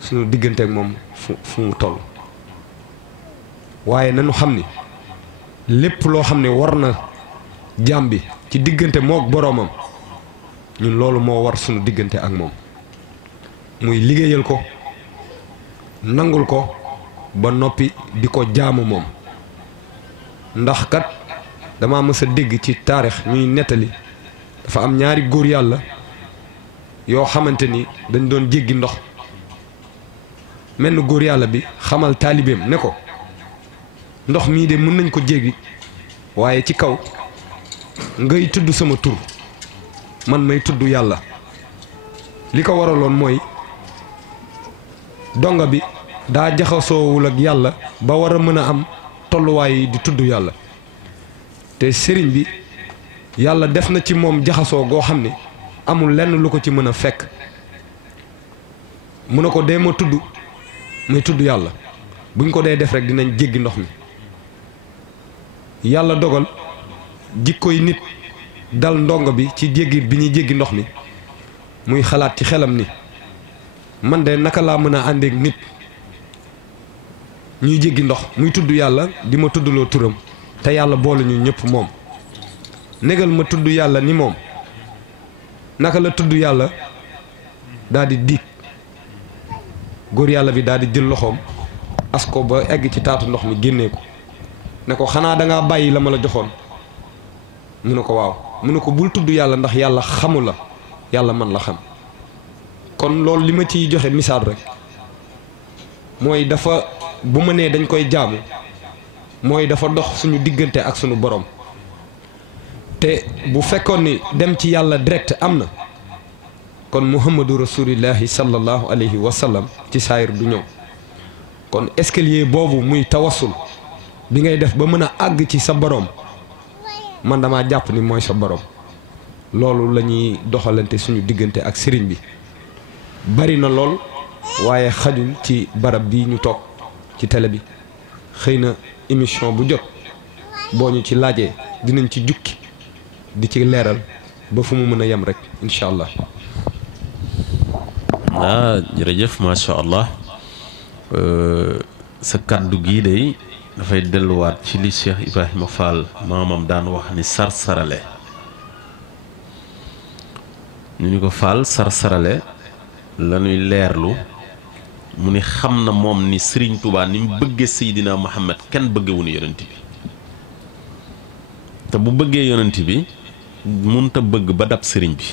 suñu diggante ak moom fu mu toll waaye nañu xam ni lépp loo xam ne war na jaam bi ci diggante mook boroomam ñun loolu moo war suñu diggante ak moom muy liggéeyal ko nangul ko ba noppi di ko jaamu moom ndax kat dama mës a dégg ci taarix ñuy nettali dafa am ñaari góor yàlla yoo xamante ni dañ doon jéggi ndox menn góor yàlla bi xamal taalibeem ne ko ndox mii de mën nañ ko jéggi waaye ci kaw ngay tudd sama tur man may tudd yàlla li ko waraloon mooy donga bi daa jaxasoowul ak yàlla ba war a mën a am tolluwaay di tudd yàlla te sëriñ bi yàlla def na ci moom jaxasoo goo xam ne amul lenn lu ko ci mën a fekk mu ne ko dee ma tudd may tudd yàlla buñ ko dee def rek dinañ jéggi ndox mi yàlla dogal jikkoy nit dal ndongo bi ci jéggi bi ñuy jéggi ndox mi muy xalaat ci xelam ni man de naka laa mën a àndeek nit ñuy jéggi ndox muy tudd yàlla di ma tuddloo turam te yàlla boole ñu ñëpp moom négal ma tudd yàlla ni moom naka la tudd yàlla daal di diig góor yàlla bi daal di jël loxoom as ko ba egg ci taatu ndox mi génnee ko ne ko xanaa dangaa bàyyi la ma la joxoon mu ne ko waaw mu ne ko bul tudd yàlla ndax yàlla xamu la yàlla man la xam kon loolu li ma ciy joxe misaal rek mooy dafa bu ma nee dañ koy jaamu mooy dafa dox suñu diggante ak suñu borom te bu fekkoon ni dem ci yàlla direct am na kon muhammadu rasulillahi sallallahu alayhi wa sallam ci saayir du ñëw kon escalier boobu muy tawassul bi ngay def ba mën a àgg ci sa borom man dama jàpp ni mooy sa borom loolu la ñuy doxalante suñu diggante ak sëriñ bi bari na lool waaye xajul ci barab bii ñu toog ci télé bi xëy na émission bu jot boo ñu ci laajee dinañ ci jukki di ci leeral ba fu mu mën a yem rek incha allah. jërëjëf macha allah sa kàddu gii day dafay delluwaat ci li Cheikh Ibrahima Fall maamam daan wax ni sarsarale ñu ko Fall sarsarale la ñuy leerlu mu ni xam na moom ni Serigne Touba ni mu bëggee Seydina Muhammad kenn bëggewuñu yonent bi te bu bëggee yonent bi munta bëgg ba dab sëriñ bi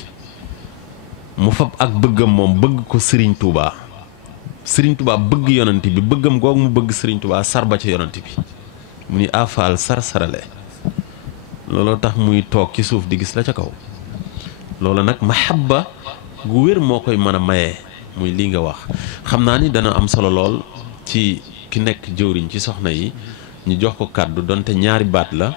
mu fab ak bëggam moom bëgg ko Serigne Touba Serigne Touba bëgg yonent bi bëggam googu mu bëgg Serigne Touba sarba ca yonent bi mu ni afaal sarsarale looloo tax muy toog ci suuf di gis la ca kaw loolu nag mahabba gu wér moo koy mën a maye muy lii nga wax xam naa ni dana am solo lool ci ki nekk jëwriñ ci soxna yi ñu jox ko kàddu donte ñaari baat la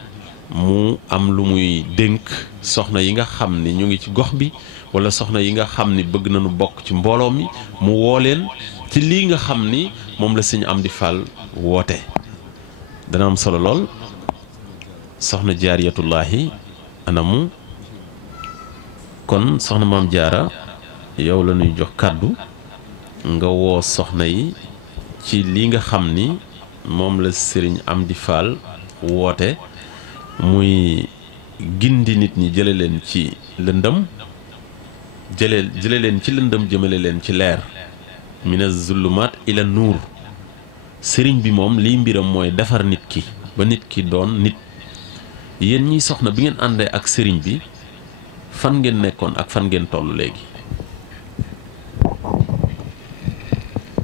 mu am lu muy dénk soxna yi nga xam ni ñu ngi ci gox bi wala soxna yi nga xam ni bëgg nañu bokk ci mbooloo mi mu woo leen ci lii nga xam ni moom la Sëñ Amdi Fall woote dana am solo lool soxna jaariyatullaahi anamu kon soxna maam jaara yow la ñuy jox kàddu nga woo soxna yi ci lii nga xam ni moom la Sëriñ Amdi Fall woote muy gindi nit ñi jële leen ci lëndëm jële leen ci lëndëm jëmale leen ci leer mina zulumaat ila nuur sëriñ bi moom liy mbiram mooy defar nit ki ba nit ki doon nit yéen ñiy soxna bi ngeen àndee ak sëriñ bi fan ngeen nekkoon ak fan ngeen toll léegi.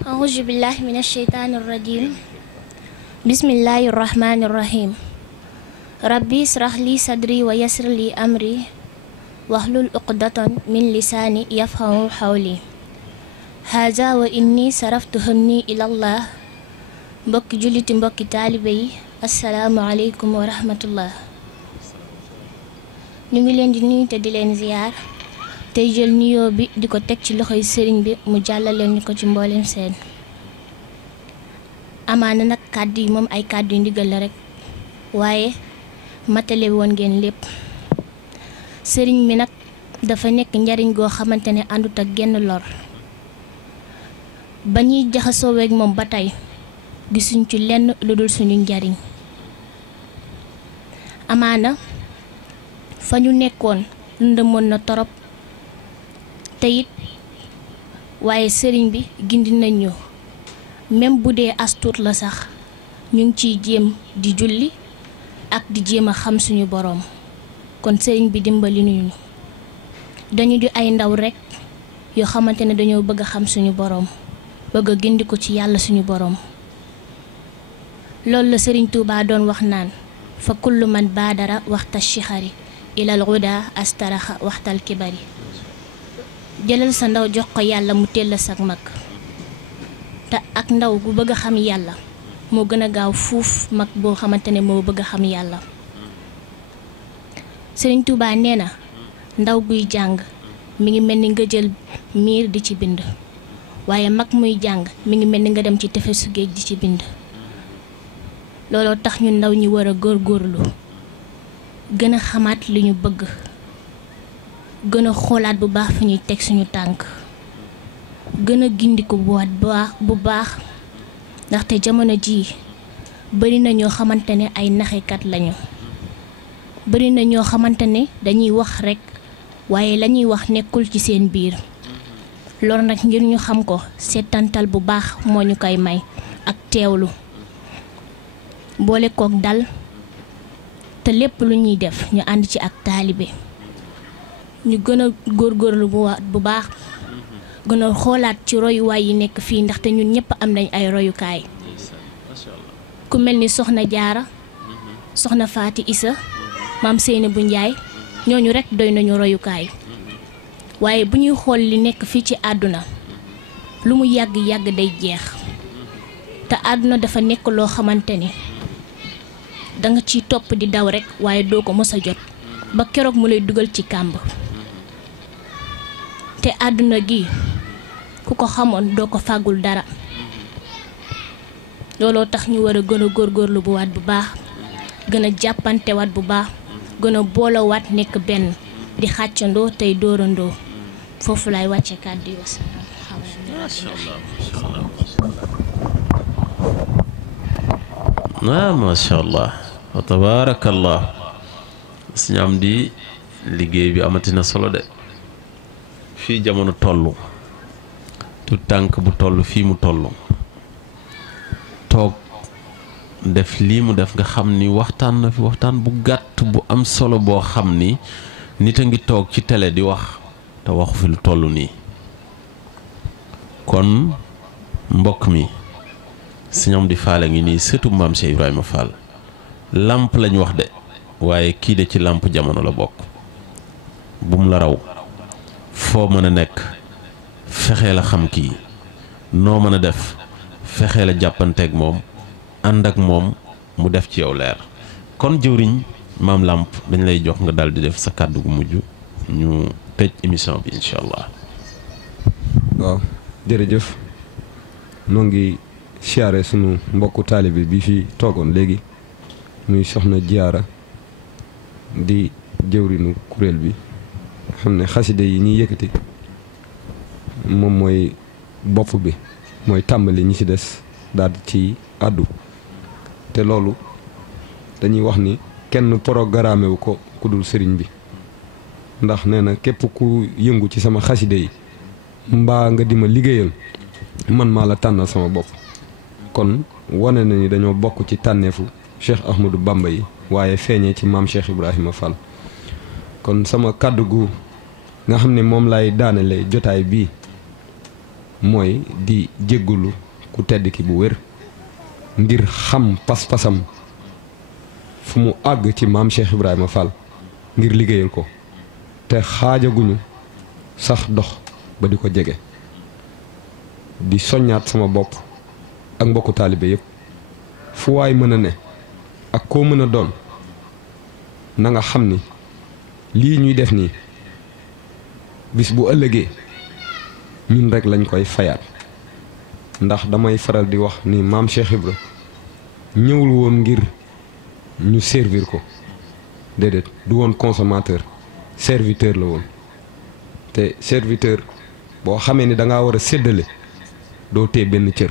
auzu billahi min asheytaani rajim bismillahi rahmaani rahim rabbi israh li sadri wa yassir li amri wahlul uqdatan min lisaani yafqahu qawli haza wa inni saraftu hammi ilallah mbokki julliti mbokki taalibe yi assalaamu aleykum wa rahmatullah ñu ngi leen di nuyu te di leen ziyaar tey jël nuyoo bi di ko teg ci loxoy sëriñ bi mu jàllaleen ñu ko ci mboolem seen amaana nag kàddu yi moom ay kàddu yu ndigal la rek waaye matale woon ngeen lépp sëriñ mi nag dafa nekk njariñ goo xamante ne àndut ak genn lor ba ñuy jaxasooweeg moom ba tey gisuñ ci lenn lu dul suñu njariñ amaana fa ñu nekkoon lëndëmoon na torop te it waaye sëriñ bi gindi nañ ñu même bu dee astuut la sax ñu ngi ciy jéem di julli ak di jéem a xam suñu boroom kon sëriñ bi dimbali nañu dañu di ay ndaw rekk yoo xamante ne dañoo bëgg a xam suñu boroom bëgg a gindi ko ci yàlla suñu boroom loolu la sëriñ Tuubaa doon wax naan fa kullu man baadara waxta shixari ilal huda astaraxa waxtal kibari jëlal sa ndaw jox ko yàlla mu teel sak mag te ak ndaw gu bëgg a xam yàlla moo gën a gaaw fuuf mag boo xamante ne moo bëgg a xam yàlla sëriñ Tuubaa nee na ndaw buy jàng mi ngi mel ni nga jël miir di ci bind waaye mag muy jàng mi ngi mel ni nga dem ci tefesu géej di ci bind looloo tax ñu ndaw ñi war a góorgóorlu gën a xamaat li ñu bëgg gën a xoolaat bu baax fi ñuy teg suñu tànk gën a gindiku bu baax ndaxte jamono jii bari na ñoo xamante ne ay naxekat lañu bari na ñoo xamante ne dañuy wax rekk waaye lañuy wax nekkul ci seen biir loolu nag ngir ñu xam ko seetantal bu baax moo ñu koy may ak teewlu boole kook dal te lépp lu ñuy def ñu ànd ci ak taalibe ñu gën a góorgóorlu bu baax gën a xoolaat ci royuwaay yi nekk fii ndaxte ñun ñëpp am nañ ay royukaay ku mel ni soxna Jaara soxna Faati Isa maam Seynabou Njaay ñooñu rekk doy nañu royukaay waaye bu ñuy xool li nekk fii ci àdduna lu mu yàgg-yàgg day jeex te àdduna dafa nekk loo xamante ni danga ciy topp di daw rekk waaye doo ko mës a jot ba keroog mu lay dugal ci kàmb te àdduna gi ku ko xamoon doo ko fàggul dara looloo tax ñu war a gën a góorgóorlu bu waat bu baax gën a jàppantewaat bu baax gën a boolowaat nekk benn di xàccandoo tey dóorandoo foofu laay wàcce kàddu yi macha allah macha allah wa tabaarakallah suñu am di liggéey bi amatina solo de fii jamono toll tu tànk bu toll fii mu toll toog def lii mu def nga xam ni waxtaan na fi waxtaan bu gàtt bu am solo boo xam ni nit a ngi toog ci télé di wax te waxu fi lu toll nii kon mbokk mi Sëñ Amdi Fall a ngi nii sëtu maam Cheikh Ibrahima Fall làmp lañ wax de waaye kii de ci làmp jamono la bokk bum la raw foo mën a nekk fexee la xam kii noo mën a def fexee la jàppanteeg moom ànd ak moom mu def ci yow leer kon jëwriñ maam làmp dañ lay jox nga daal di def sa kàddu gu mujj ñu tëj émission bi incha allah. waaw jërëjëf noo ngi siyaare sunu mbokku taalibe bi fi toogoon léegi muy soxna Jaara di jëwrinu kuréel bi xam ne xaside yi ñuy yëkkati moom mooy bopp bi mooy tàmbali ñi ci des daal ci àddu te loolu dañuy wax ni kenn programme wu ko ku dul sëriñ bi ndax nee na képp ku yëngu ci sama xaside yi mbaa nga di ma liggéeyal man maa la tànnal sama bopp kon wane na ni dañoo bokk ci tànneefu Cheikh Ahmadou Bamba yi waaye feeñee ci maam Cheikh Ibrahima Fall kon sama kàddu gu nga xam ne moom lay daanale jotaay bii mooy di jéggulu ku tedd ki bu wér ngir xam pas-pasam fu mu àgg ci maam Cheikh Ibrahima Fall ngir liggéeyal ko te xaajaguñu sax dox ba di ko jege di soññaat sama bopp ak mbokku taalibe yépp fu waay mën a ne ak koo mën a doon na nga xam ni lii ñuy def nii bis bu ëllëgee ñun rekk lañ koy fayaat ndax damay faral di wax ni maam Cheikh Ibra ñëwul woon ngir ñu servir ko déedéet du woon consommateur serviteur la woon te serviteur boo xamee ni da ngaa war a séddale doo tee benn cër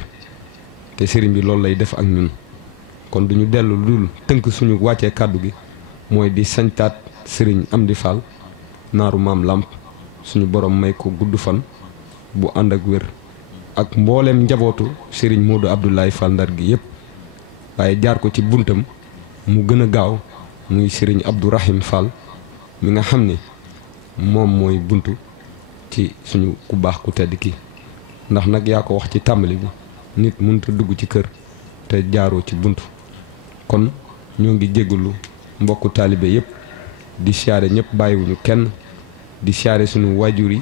te sëriñ bi loolu lay def ak ñun kon duñu dellu lu dul tënk suñu wàccee kàddu gi mooy di sañtaat sëriñ Amdi Fall naaru maam làmp suñu borom may ko gudd fan bu ànd ak wér ak mbooleem njabootu sëriñ Modou Abdoulaye Fall Ndar gi yépp waaye jaar ko ci buntam mu gën a gaaw muy sëriñ Abdourahim Fall mi nga xam ni moom mooy buntu ci suñu ku baax ku tedd ki ndax nag yaa ko wax ci tàmbali bi nit mënut a dugg ci kër te jaaroo ci buntu kon ñoo ngi jéggalu mbokku taalibe yépp di siyaare ñëpp bàyyiwuñu kenn di siyaare suñu waajur yi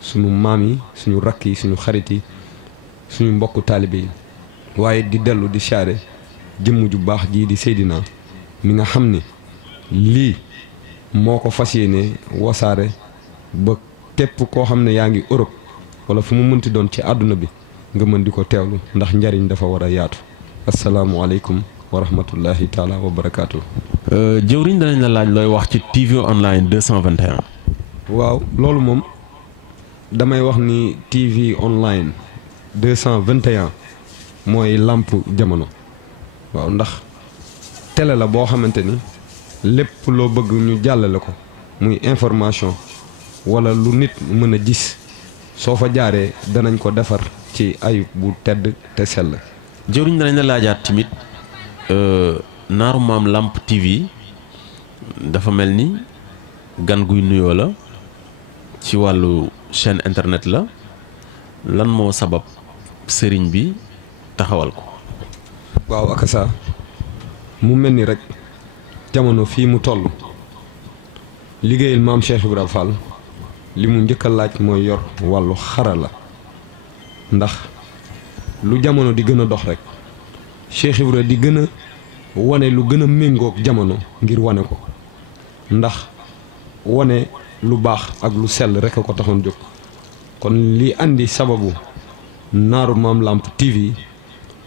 suñu maam yi suñu rakk yi suñu xarit yi suñu mbokku taalibe yi waaye di dellu di siyaare jëmm ju baax jii di Seydina mi nga xam ni lii moo ko fas yéene wasaare ba képp koo xam ne yaa ngi Europe wala fu mu mënti doon ci àdduna bi nga mën di ko teewlu ndax njariñ dafa war a yaatu asalaamualeykum wa rahmatullahi taala wa barakaatu. jëwriñ danañ la laaj looy wax ci TV online 221. waaw loolu moom damay wax ni TV online 221 mooy làmp jamono waaw ndax télé la boo xamante ni lépp loo bëgg ñu jàllale ko muy information wala lu nit mën a gis soo fa jaaree danañ ko defar ci ayub bu tedd te sell. jëwriñ danañ la laajaat tamit naaru maam làmp TV dafa mel ni gan guy nuyoo la ci wàllu chaîne internet la lan moo sabab sëriñ bi taxawal ko. waaw akasa mu mel ni rek jamono fii mu toll liggéeyal maam Cheikh Ibra Fall li mu njëkk a laaj mooy yor wàllu xarala ndax lu jamono di gën a dox rek Cheikh Ibra di gën a wane lu gën a méngoog jamono ngir wane ko ndax wane lu baax ak lu sell rek a ko taxoon jóg kon li andi sababu naaru maam Lamp TV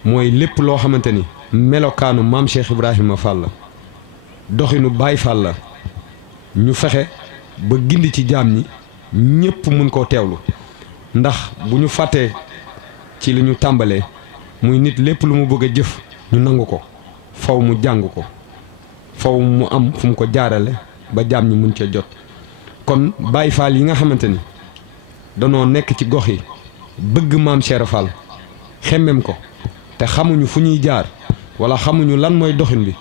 mooy lépp loo xamante ni melokaanu maam Cheikh Ibrahima Fall la doxinu Baay Fall la ñu fexe ba gindi ci jaam ñi ñépp mun koo teewlu ndax bu ñu fàttee ci li ñu tàmbalee muy nit lépp lu mu bëgg a jëf ñu nangu ko faw mu jàng ko faw mu am fu mu ko jaarale ba jaam ñi mun cee jot kon Baay Fall yi nga xamante ni danoo nekk ci gox yi bëgg maam Cheikh Fall xemmem ko te xamuñu fu ñuy jaar wala xamuñu lan mooy doxin bi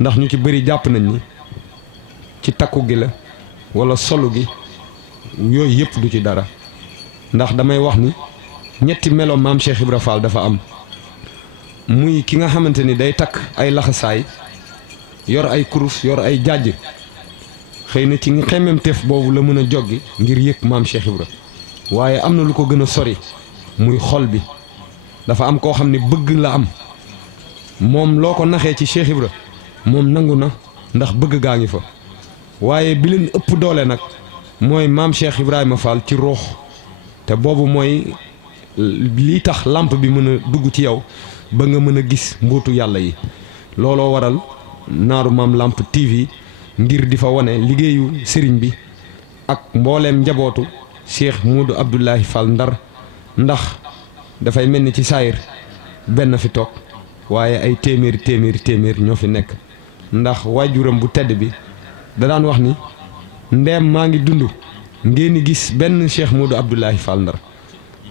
ndax ñu ci bëri jàpp nañ ni ci takku gi la wala solu gi yooyu yëpp du ci dara ndax damay wax ni ñetti melo maam Cheikh Ibra Fall dafa am muy ki nga xamante ni day takk ay laxasaay yor ay kurus yor ay jàjj xëy na ci xemmem teef boobu la mën a joggi ngir yëg maam Cheikh Ibra waaye am na lu ko gën a sori muy xol bi dafa am koo xam ne bëgg la am moom loo ko naxee ci Cheikh Ibra moom nangu na ndax bëgg gaa ngi fa waaye bi leen ëpp doole nag mooy maam Cheikh Ibrahima Fall ci ruux te boobu mooy lii tax làmp bi mën a dugg ci yow ba nga mën a gis mbóotu yàlla yi looloo waral naaru maam Lamp TV ngir di fa wane liggéeyu sëriñ bi ak mbooleem njabootu Cheikh Modou Abdoulaye Fall Ndar ndax dafay mel ni ci saayir benn fi toog waaye ay téeméer ñoo fi nekk ndax waajuram bu tedd bi da daan wax ni ndeem maa ngi dund ngeen di gis benn Cheikh Modou Abdoulaye Fall Ndar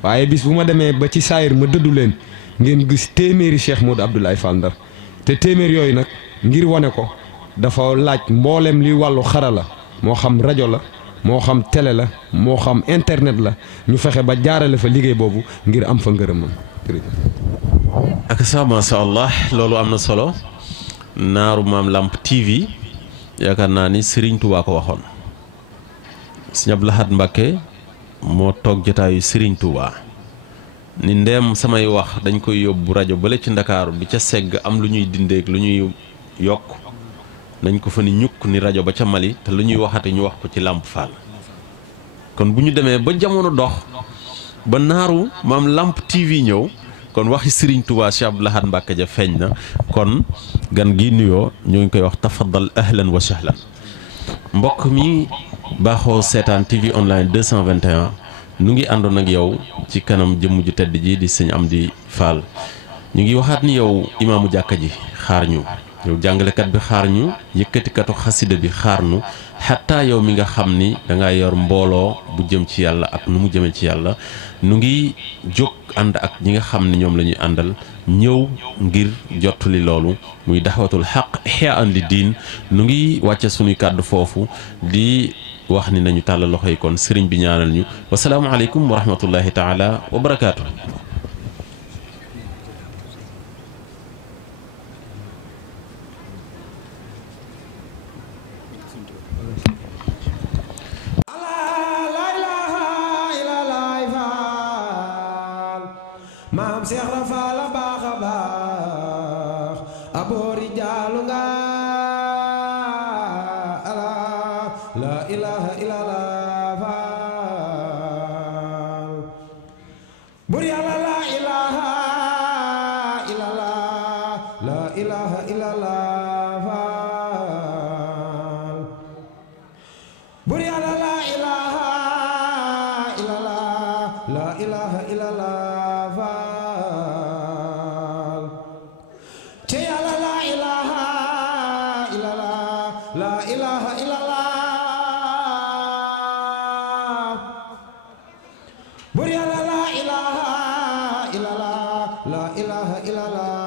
waaye bis bu ma demee ba ci saayir ma dëddu leen ngeen gis téeméeri Cheikh Modou Abdoulaye Fall Ndar te téeméer yooyu nag ngir wane ko dafa laaj mboolem li wàllu xarala moo xam rajo la moo xam télé la moo xam internet la ñu fexe ba jaarale fa liggéey boobu ngir am fa ngërëmam. ak sa masha Allah loolu am na solo naaru maam Lamp TV yaakaar naa ni Serigne Touba ko waxoon Sëñ Abdou Lahad Mbacké moo toog jotaayu Serigne Touba ni ndeem samay wax dañ koy yóbbu rajo bale ci Ndakaaru di ca segg am lu ñuy dindeek lu ñuy yokk nañ ko fa ni ñukk ni rajo ba ca Mali te lu ñuy waxate ñu wax ko ci Lamp Fall kon bu ñu demee ba jamono dox ba naaru maam Lamp TV ñëw kon waxi Serigne Touba Cheikh Abdou Lahad Mbacké ja feeñ na kon gan gi nuyoo ñu ngi koy wax tafaddal ahlan wa sahlan mbokk mi baaxoo seetaan TV online 221 nu ngi àndoon ak yow ci kanam jëmm ju tedd ji di sëñ Amdi Fall ñu ngi waxaat ni yow imaamu jàkka ji xaar ñu yow jàngalekat bi xaar ñu yëkkatikatu xasida bi xaar ñu xataa yow mi nga xam ni danga yor mbooloo bu jëm ci yàlla ak nu mu jëmee ci yàlla nu ngi jóg ànd ak ñi nga xam ne ñoom la ñuy àndal ñëw ngir jottali loolu muy daxwatul xaq ihyaa'an li diin nu ngi wàcce suñuy kàddu foofu di wax ni nañu tàllal loxo yi kon sëriñ bi ñaanal ñu wasalaamualeykum wa rahmatullahi taala wa barakaatu. maam Cheikh Ibra Fall la baax a baax aboori jaalu nga ala la ilaha illallah Fall bur yàlla la ilaha illallah la ilaha illallah Fall bur yàlla la ilaha illallah la ilaha illallah la ilaha illallah